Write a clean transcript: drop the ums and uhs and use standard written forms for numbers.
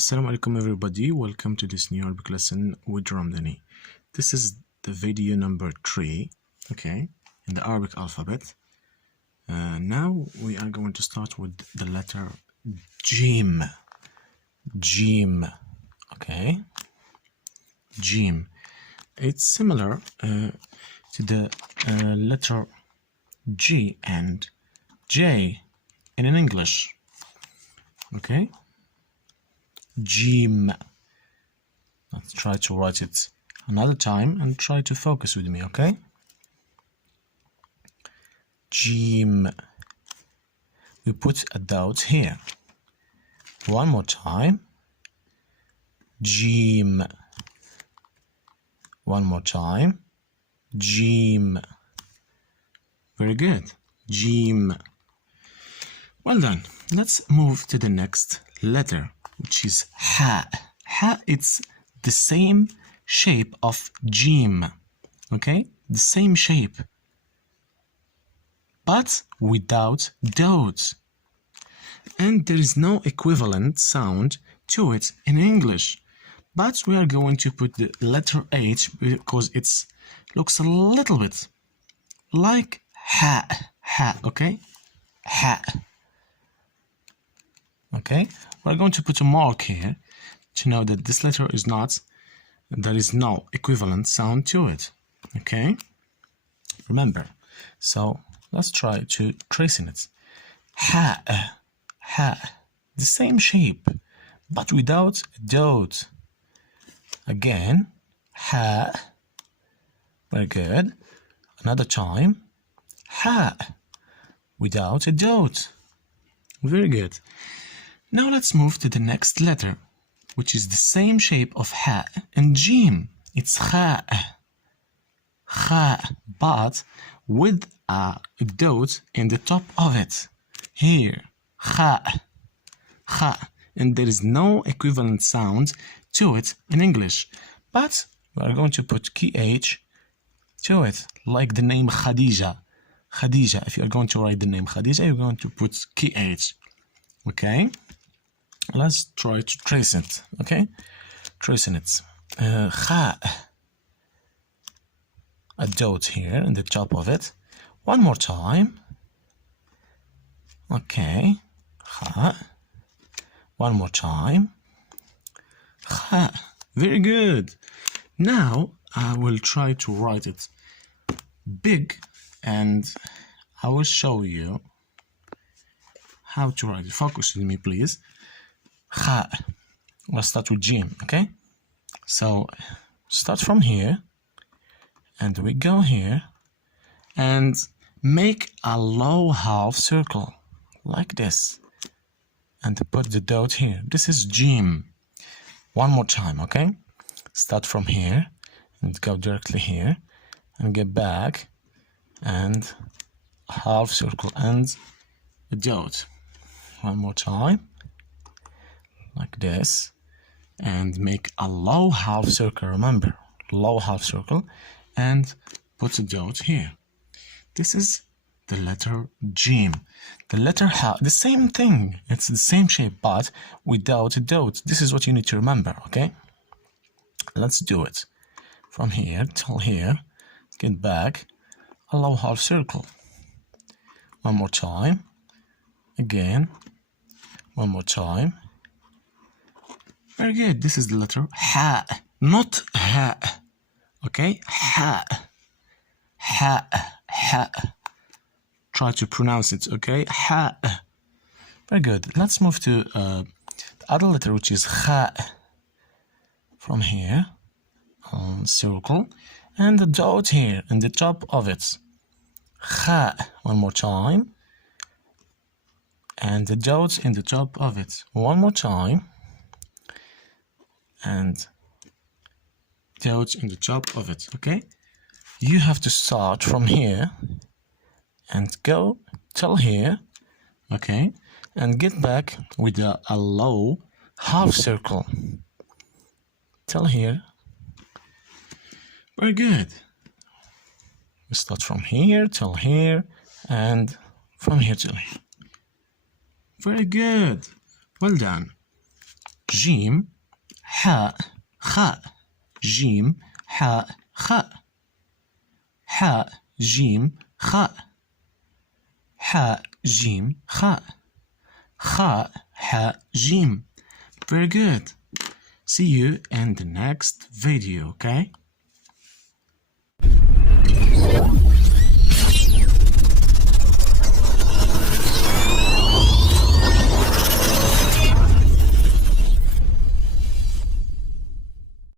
Assalamu alaikum everybody, welcome to this new Arabic lesson with Ramdani. This is the video number 3, okay, in the Arabic alphabet. Now we are going to start with the letter Jim. Jim, okay, Jim. It's similar to the letter G and J in English, okay. Jim. Let's try to write it another time and try to focus with me, okay? Jim. We put a dot here. One more time. Jim. One more time. Jim. Very good. Jim. Well done. Let's move to the next letter, which is Ha. Ha, it's the same shape of Jim, okay? The same shape, but without dots. And there is no equivalent sound to it in English. But we are going to put the letter H because it looks a little bit like Ha. Ha, okay? Ha. Okay, we're going to put a mark here to know that this letter is not, there is no equivalent sound to it. Okay, remember. So let's try to tracing it. Ha, ha, the same shape, but without a dot. Again, ha. Very good. Another time, ha, without a dot. Very good. Now let's move to the next letter, which is the same shape of Ha and Jim. It's Kha. Kha, but with a dot in the top of it. Here, Kha. Kha. And there is no equivalent sound to it in English. But we are going to put KH to it, like the name Khadija. Khadija. If you are going to write the name Khadija, you're going to put KH. Okay? Let's try to trace it, okay? Tracing it. Kha. A dot here in the top of it. One more time. Okay. Kha. One more time. Kha. Very good. Now I will try to write it big and I will show you how to write it. Focus with me, please. Kha. Let's start with Jim, okay? So start from here and we go here and make a low half circle like this and put the dot here. This is Jim. One more time, okay? Start from here and go directly here and get back and half circle and a dot. One more time, like this, and make a low half circle. Remember, low half circle, and put a dot here. This is the letter Jim. The letter Ha, the same thing. It's the same shape, but without a dot. This is what you need to remember, okay? Let's do it. From here till here, get back, a low half circle. One more time. Again. One more time. Very good. This is the letter Ha, not Ha. Okay? Ha. Ha. Ha. Try to pronounce it, okay? Ha. Very good. Let's move to the other letter, which is Kha. From here, circle, and the dot here in the top of it. Kha. One more time. And the dots in the top of it. One more time. And dots in the top of it, okay? You have to start from here and go till here, okay? And get back with a low half circle till here. Very good. We start from here till here and from here till here. Very good. Well done. جيم حاء خاء جيم حاء خاء حاء جيم خاء حاء جيم خاء خاء حاء جيم. Very good. See you in the next video, okay?